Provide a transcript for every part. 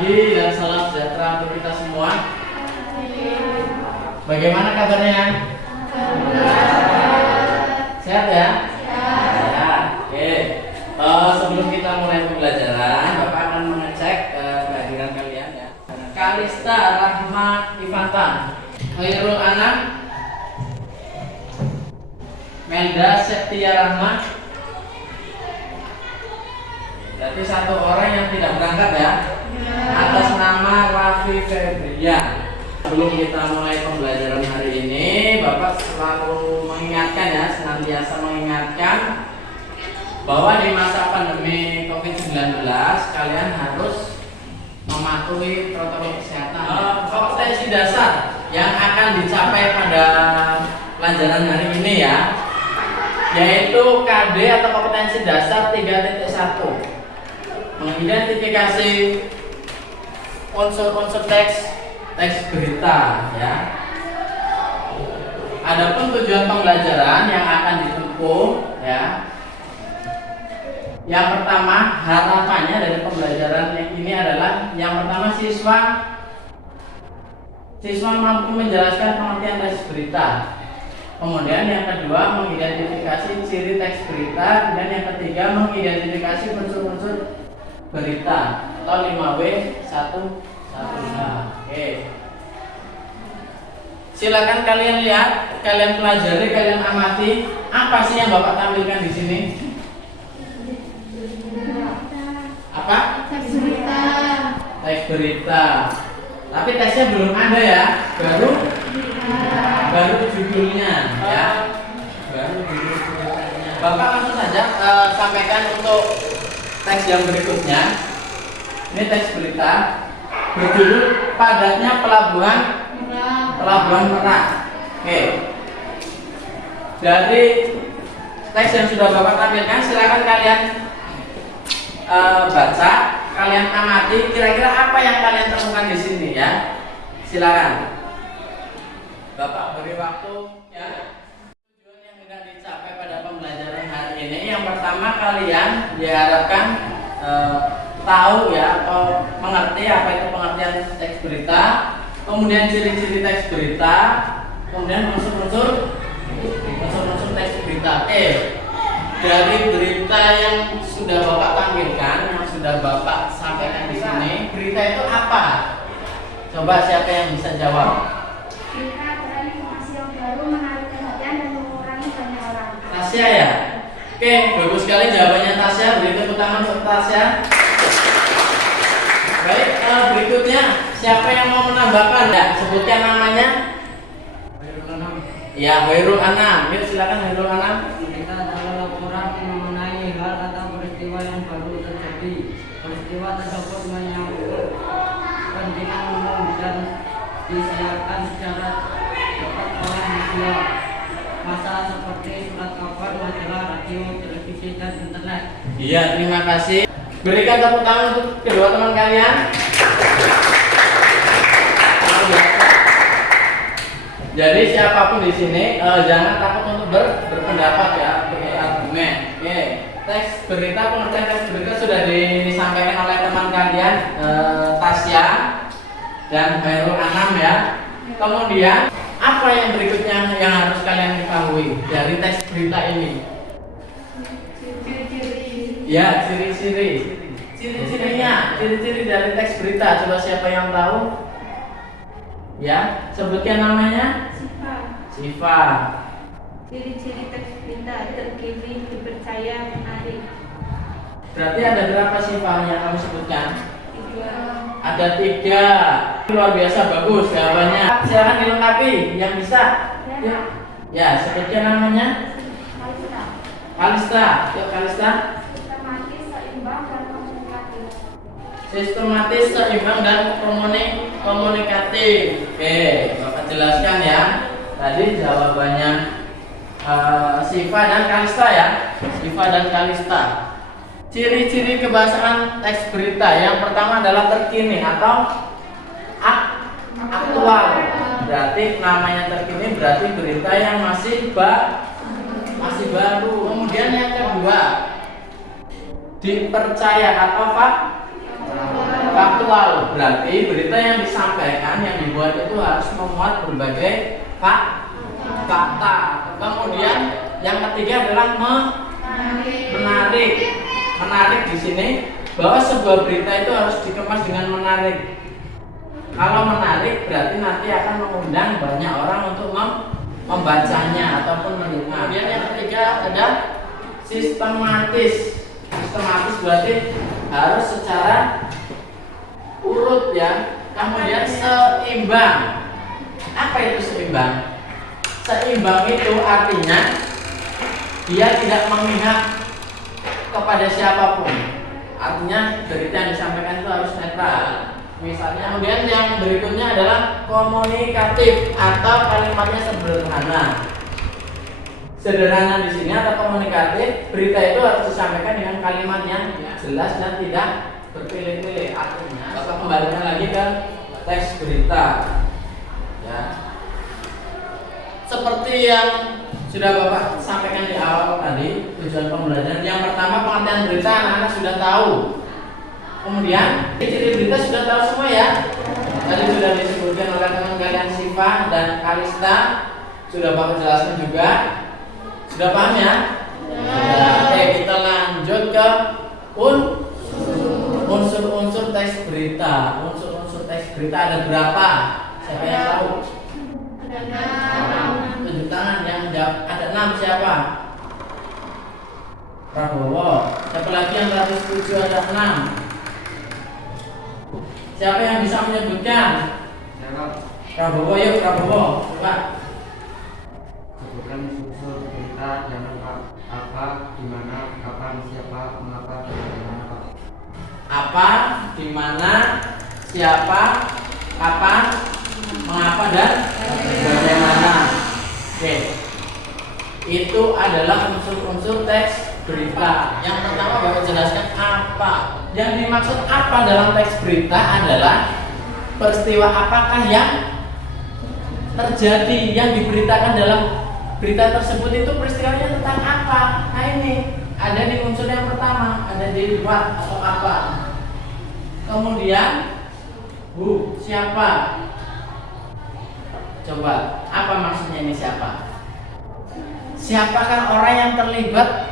pagi dan salam sejahtera untuk kita semua. Bagaimana kabarnya? Sehat ya? Sehat. Oke. Sebelum kita mulai pembelajaran, Bapak akan mengecek kehadiran kalian ya. Kalista Rahma Ivanta, Khairul Anam, Melda Septia Rahma. Berarti satu orang yang tidak berangkat ya. Atas nama Raffi Febrian. Sebelum kita mulai pembelajaran hari ini, Bapak selalu mengingatkan ya, senantiasa mengingatkan bahwa di masa pandemi COVID-19 kalian harus mematuhi protokol kesehatan. Kompetensi dasar yang akan dicapai pada pelajaran hari ini ya, yaitu KD atau kompetensi dasar 3.1, mengidentifikasi unsur-unsur teks berita ya. Adapun tujuan pembelajaran yang akan ditempuh ya, yang pertama harapannya dari pembelajaran yang ini adalah yang pertama siswa mampu menjelaskan pengertian teks berita. Kemudian yang kedua mengidentifikasi ciri teks berita, dan yang ketiga mengidentifikasi unsur-unsur berita atau 5W1. Oke. Silakan kalian lihat, kalian pelajari, kalian amati apa sih yang Bapak tampilkan di sini? Apa? Teks berita. Teks berita. Tapi teksnya belum ada ya, baru judulnya ya. Baru judulnya. Bapak langsung saja sampaikan untuk teks yang berikutnya. Ini teks berita berjudul padatnya Pelabuhan Merak. Oke. Dari teks yang sudah Bapak tampilkan, silakan kalian baca, kalian amati kira-kira apa yang kalian temukan di sini ya. Silakan. Bapak beri waktu ya. Tujuan yang hendak dicapai pada pembelajaran hari ini, yang pertama kalian diharapkan tahu ya atau mengerti apa itu pengertian teks berita, kemudian ciri-ciri teks berita, kemudian unsur-unsur teks berita. Oke. Dari berita yang sudah Bapak tampilkan, yang sudah Bapak sampaikan di sini, berita itu apa? Coba siapa yang bisa jawab? Berita adalah informasi yang baru, menarik perhatian dan mengurangi banyak orang. Tasya ya? Oke, bagus sekali jawabannya Tasya. Beri tepuk tangan untuk Tasya. Baik, berikutnya siapa yang mau menambahkan? Ya, sebutkan namanya. Khairul Anam. Ya, Khairul Anam. Yuk silakan Khairul Anam. Berita adalah laporan mengenai hal atau peristiwa yang baru terjadi. Peristiwa tersebut menyangkut kepentingan umum dan disiarkan secara cepat oleh media massa seperti surat kabar, majalah, radio, televisi, dan internet. Iya, terima kasih. Berikan tepuk tangan untuk kedua teman kalian. Jadi siapapun di sini jangan takut untuk berpendapat ya, berargumen. Oke. Teks berita, pengertian teks berita sudah disampaikan oleh teman kalian Tasya dan Khairul Anam ya. Kemudian apa yang berikutnya yang harus kalian ketahui dari teks berita ini? Ya, ciri-cirinya, ciri-ciri dari teks berita. Coba siapa yang tahu? Ya, sebutkan namanya. Siva. Ciri-ciri teks berita: terkini, dipercaya, menarik. Berarti ada berapa sifat yang kamu sebutkan? 3. Ada 3. Luar biasa, bagus jawabannya. Silakan dilengkapi yang bisa. Ya, sebutkan namanya. Kalista. Yuk Kalista. Sistematis, seimbang, dan komunikatif. Sistematis, seimbang, dan komunikatif. Oke, Bapak jelaskan ya. Tadi jawabannya Siva dan Kalista ya. Siva dan Kalista. Ciri-ciri kebahasaan teks berita yang pertama adalah terkini atau aktual. Berarti namanya terkini berarti berita yang masih baru. Kemudian yang kedua dipercaya atau faktual. tahu, berarti berita yang disampaikan, yang dibuat itu harus memuat berbagai fakta. Kemudian yang ketiga adalah menarik. Menarik di sini bahwa sebuah berita itu harus dikemas dengan menarik. Kalau menarik berarti nanti akan mengundang banyak orang untuk membacanya ataupun mendengar. Kemudian yang ketiga ada sistematis. Sistematis berarti harus secara urut ya. Kemudian seimbang. Apa itu seimbang? Seimbang itu artinya dia tidak memihak kepada siapapun. Artinya berita yang disampaikan itu harus netral. Misalnya, kemudian yang berikutnya adalah komunikatif atau kalimatnya sederhana. Sederhana di sini atau komunikatif, berita itu harus disampaikan dengan kalimat yang jelas dan tidak berpilih-pilih. Artinya, kita kembalikan lagi ke teks berita. Ya. Seperti yang sudah Bapak sampaikan di awal tadi, tujuan pembelajaran. Yang pertama, pengertian berita anak-anak sudah tahu. Kemudian ciri berita sudah tahu semua ya. Tadi sudah disebutkan oleh teman kalian Siva dan Kalista. Sudah Bapak jelaskan juga. Sudah paham ya? Oke, kita lanjut ke unsur-unsur teks berita. Unsur-unsur teks berita ada berapa? Siapa yang tahu? Ada 6. Tunjuk tangan yang jawab. Ada 6 siapa? Prabowo. Siapa lagi yang tadi setuju ada 6? Siapa yang bisa menyebutkan? Prabowo, yuk Prabowo, coba. Sebutkan unsur berita, jangan apa, di mana, kapan, siapa, mengapa, bagaimana, Pak. Apa, di mana, siapa, kapan, mengapa dan bagaimana. Oke. Itu adalah unsur-unsur teks berita. Yang pertama Bapak jelaskan apa. Yang dimaksud apa dalam teks berita adalah peristiwa apakah yang terjadi, yang diberitakan dalam berita tersebut itu peristiwanya tentang apa. Nah ini ada di unsur yang pertama, ada di what atau apa. Kemudian siapa? Coba, apa maksudnya ini siapa? Siapakah orang yang terlibat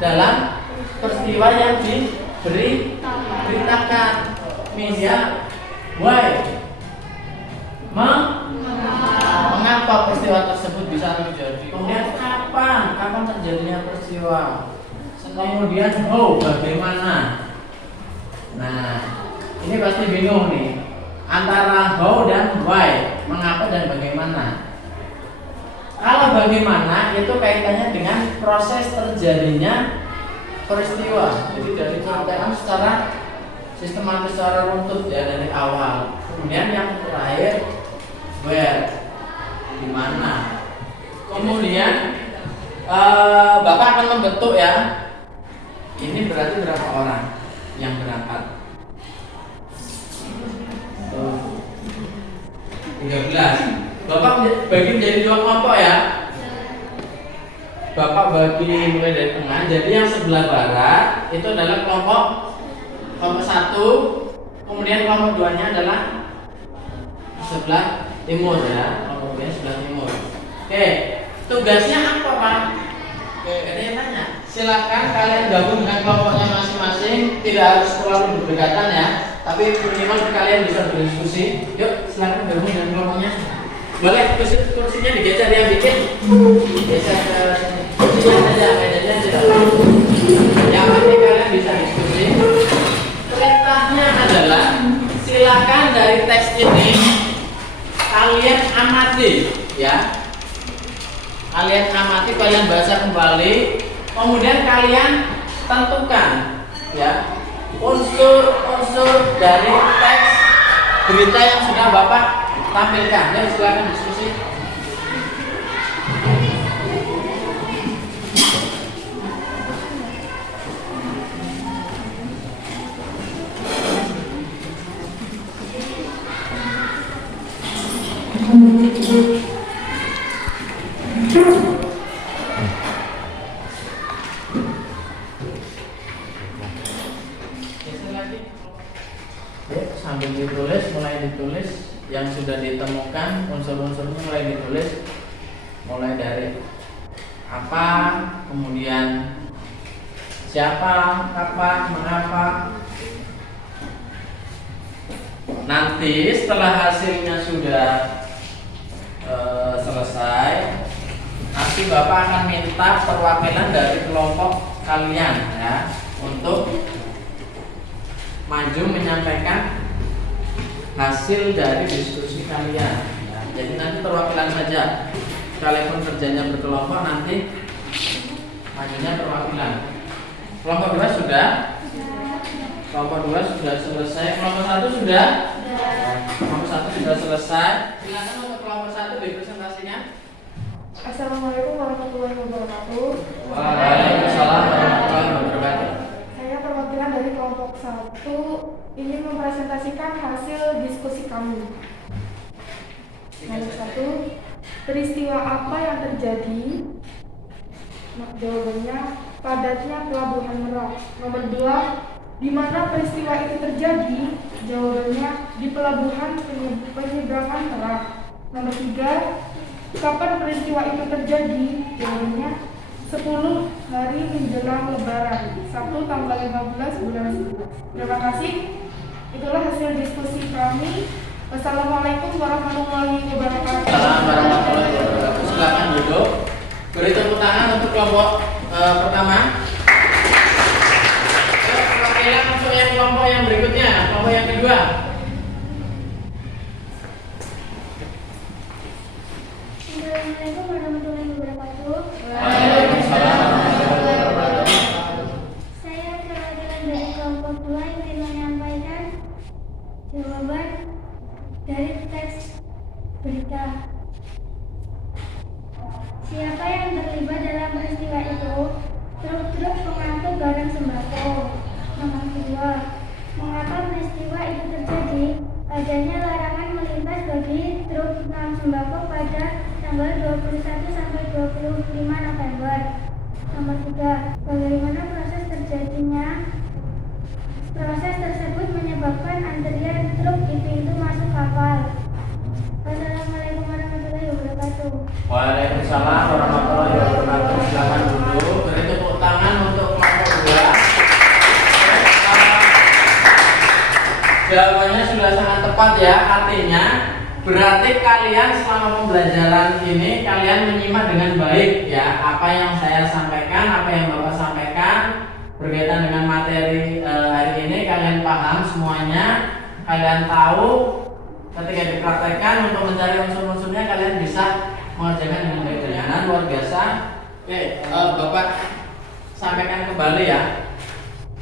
dalam peristiwa yang diberitakan? Misal, why? Mengapa peristiwa tersebut bisa terjadi? Kemudian kapan terjadinya peristiwa? Kemudian bagaimana? Nah, ini pasti bingung nih antara how dan why, mengapa dan bagaimana. Kalau bagaimana itu kaitannya dengan proses terjadinya peristiwa. Jadi dari ceritakan secara sistematis, secara runtut ya dari awal. Kemudian yang terakhir where, di mana. Kemudian Bapak akan membentuk ya. Ini berarti berapa orang yang berangkat? 13. Bapak bagi menjadi 2 kelompok ya. Bapak bagi mulai dari tengah. Jadi yang sebelah barat itu adalah kelompok 1. Kemudian kelompok 2-nya adalah sebelah timur ya. Kelompok 2-nya sebelah timur. Oke, tugasnya apa Pak? Oke, ada yang tanya. Silakan kalian gabung dengan kelompoknya masing-masing. Tidak harus terlalu berdekatan ya. Tapi minimal kalian bisa berdiskusi. Yuk, silakan gabung dengan kelompoknya. Boleh kursinya digeser yang bikin. Geser ke kursinya saja, meja tidak. Yang penting kalian bisa diskusi. Perintahnya adalah silakan dari teks ini kalian amati ya. Kalian amati, kalian baca kembali. Kemudian kalian tentukan ya unsur-unsur dari teks berita yang sudah Bapak tampilkan. Dan silakan diskusi. Geser lagi. Oke, sambil ditulis, mulai ditulis yang sudah ditemukan, unsur-unsurnya mulai ditulis, mulai dari apa, kemudian siapa, kapan, mengapa. Nanti setelah hasilnya sudah selesai, nanti Bapak akan minta perwakilan dari kelompok kalian ya untuk maju menyampaikan hasil dari diskusi kalian ya. Jadi nanti perwakilan saja, sekalipun kerjanya berkelompok nanti majunya perwakilan. Kelompok 2 sudah? Kelompok 2 sudah selesai. Kelompok 1 sudah? Kelompok 1 sudah selesai. Silakan untuk kelompok 1 dipresentasikan. Assalamualaikum warahmatullahi wabarakatuh. Waalaikumsalam warahmatullahi wabarakatuh. Saya perwakilan dari kelompok 1 ingin mempresentasikan hasil diskusi kami. Nomor 1, peristiwa apa yang terjadi? Jawabannya, padatnya Pelabuhan Merak. Nomor 2, di mana peristiwa itu terjadi? Jawabannya, di Pelabuhan Penyeberangan Merak. Nomor 3, kapan peristiwa itu terjadi? Jawabannya 10 hari menjelang Lebaran, Sabtu tanggal 15 bulan 11. Terima kasih. Itulah hasil diskusi kami. Wassalamualaikum warahmatullahi wabarakatuh. Assalamualaikum warahmatullahi wabarakatuh. Silakan duduk. Beri tepuk tangan untuk kelompok pertama. Perwakilan untuk yang kelompok yang berikutnya, kelompok yang kedua. Assalamualaikum warahmatullahi wabarakatuh. Waalaikumsalam warahmatullahi wabarakatuh. Saya perwakilan dari kelompok 2 ingin menyampaikan jawaban dari teks berita. Siapa yang terlibat dalam peristiwa itu? Truk-truk pengangkut barang sembako. Nomor 2, mengapa peristiwa itu terjadi? Adanya larangan melintas bagi truk sembako pada tanggal 21 sampai 25 November. Nomor 3, bagaimana proses terjadinya? Proses tersebut menyebabkan antrian truk itu masuk kapal. Wassalamualaikum warahmatullahi wabarakatuh. Waalaikumsalam warahmatullahi wabarakatuh. Silakan duduk. Beri tepuk tangan untuk kelompok 2. Jawabannya sudah sangat tepat ya. Artinya berarti kalian selama pembelajaran ini kalian menyimak dengan baik ya apa yang saya sampaikan, apa yang Bapak sampaikan berkaitan dengan materi hari ini. Kalian paham semuanya, kalian tahu. Ketika dipraktekkan untuk mencari unsur-unsurnya kalian bisa mengerjakan dengan baik. Nah, luar biasa. Oke, Bapak sampaikan kembali ya.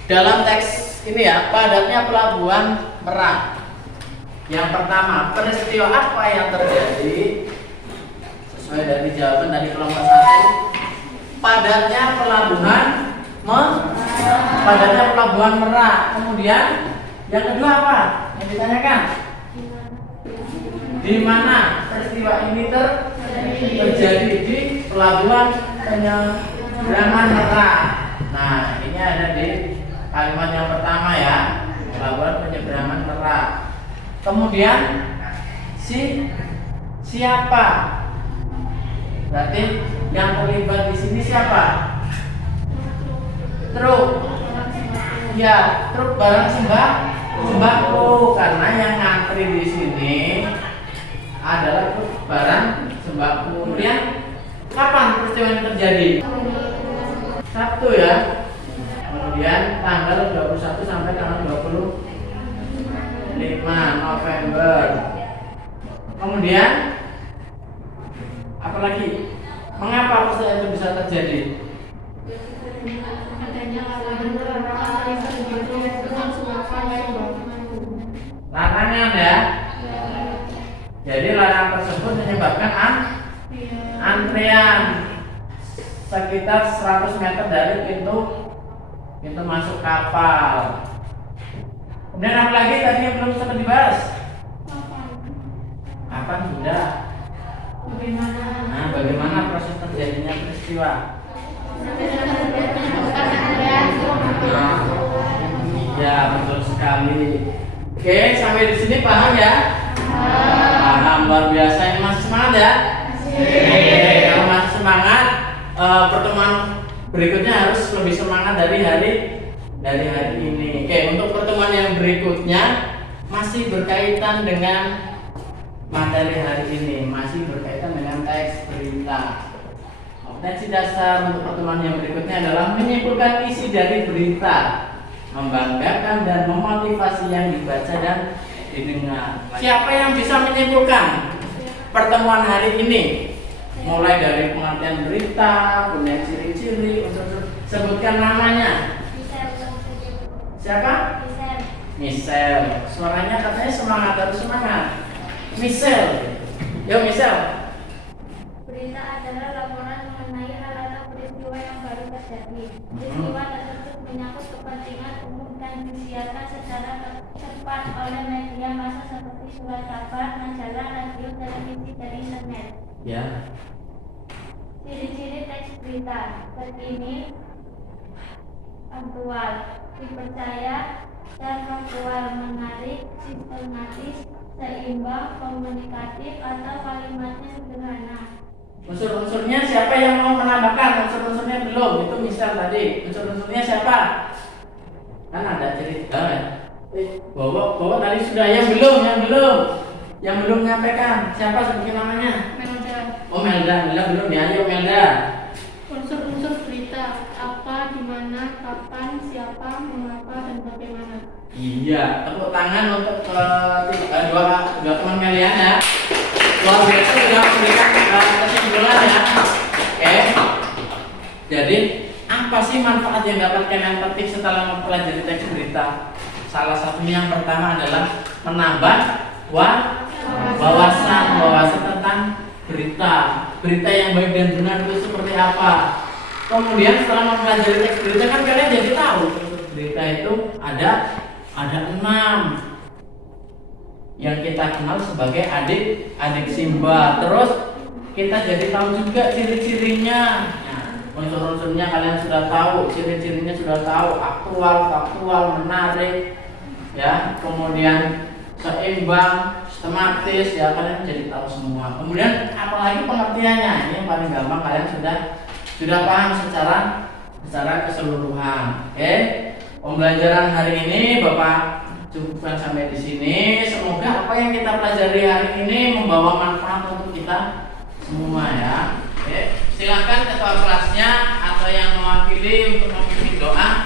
Dalam teks ini ya, padatnya Pelabuhan Merak. Yang pertama, peristiwa apa yang terjadi? Sesuai dari jawaban dari kelompok 1, padatnya Pelabuhan Merak. Kemudian yang kedua apa? Yang ditanyakan? Di mana peristiwa ini terjadi? Di Pelabuhan Penyeberangan Merak. Nah, ini ada di kalimat yang pertama ya, Pelabuhan Penyeberangan Merak. Kemudian siapa? Berarti yang terlibat di sini siapa? Truk. Ya, truk barang sembako. Karena yang ngantri di sini adalah truk barang sembako. Kemudian kapan peristiwa ini terjadi? Sabtu ya. Kemudian tanggal 21 sampai tanggal 25 November. Kemudian apa lagi? Mengapa peristiwa itu bisa terjadi? Larangan ya. Jadi larangan tersebut menyebabkan antrian sekitar 100 meter dari pintu masuk kapal. Kemudian apa lagi tadi yang belum sempat dibahas? Kapan sudah? Bagaimana proses terjadinya peristiwa? Ya, betul sekali. Oke, sampai di sini paham ya? Paham, luar biasa. Ini masih semangat ya? Oke, kalau masih semangat, pertemuan berikutnya harus lebih semangat dari hari ini. Oke, untuk pertemuan yang berikutnya masih berkaitan dengan materi hari ini, masih berkaitan dengan teks berita. Kompetensi dasar untuk pertemuan yang berikutnya adalah menyimpulkan isi dari berita, membanggakan dan memotivasi yang dibaca dan didengar. Siapa yang bisa menyimpulkan pertemuan hari ini? Mulai dari pengertian berita, kemudian ciri-ciri, sebutkan namanya. Siapa? Michelle. Suaranya katanya semangat, harus semangat. Michelle. Yo Michelle. Berita adalah laporan mengenai hal atau peristiwa yang baru terjadi. Peristiwa tersebut menyangkut kepentingan umum dan disiarkan secara cepat oleh media massa seperti surat kabar, majalah, radio, televisi, dan internet. Ya. Ciri-ciri teks berita terkini, aktual, dipercaya, dan faktual, menarik, sistematis, seimbang, komunikatif, atau kalimatnya sederhana. Unsur-unsurnya siapa yang mau menambahkan? Unsur-unsurnya belum, itu misal tadi. Unsur-unsurnya siapa? Kan ada cerita ya. Bawa tadi sudah, yang belum menyampaikan. Siapa sebutkan namanya? Melda. Oh Melda belum ya, ayo Melda. Unsur-unsur berita, apa, di mana, kapan, siapa, mengapa, dan bagaimana. Iya, tepuk tangan untuk dua teman kalian ya. Luar biasa sudah memberikan kesimpulan ya. Oke. Jadi apa sih manfaat yang dapat kalian petik setelah mempelajari teks berita? Salah satunya yang pertama adalah menambah wawasan tentang berita yang baik dan benar itu seperti apa. Kemudian setelah mempelajari teks berita kan kalian jadi tahu berita itu ada 6 yang kita kenal sebagai adik Simba. Terus kita jadi tahu juga ciri-cirinya. Nah, unsur-unsurnya kalian sudah tahu, ciri-cirinya sudah tahu, aktual, faktual, menarik, ya. Kemudian seimbang, sistematis, ya kalian jadi tahu semua. Kemudian apalagi pengertiannya, ini yang paling gampang, kalian sudah paham secara keseluruhan. Oke. Pembelajaran hari ini Bapak cukupkan sampai di sini. Semoga apa yang kita pelajari hari ini membawa manfaat untuk kita semua ya. Oke. Silakan ketua kelasnya atau yang mewakili untuk memimpin doa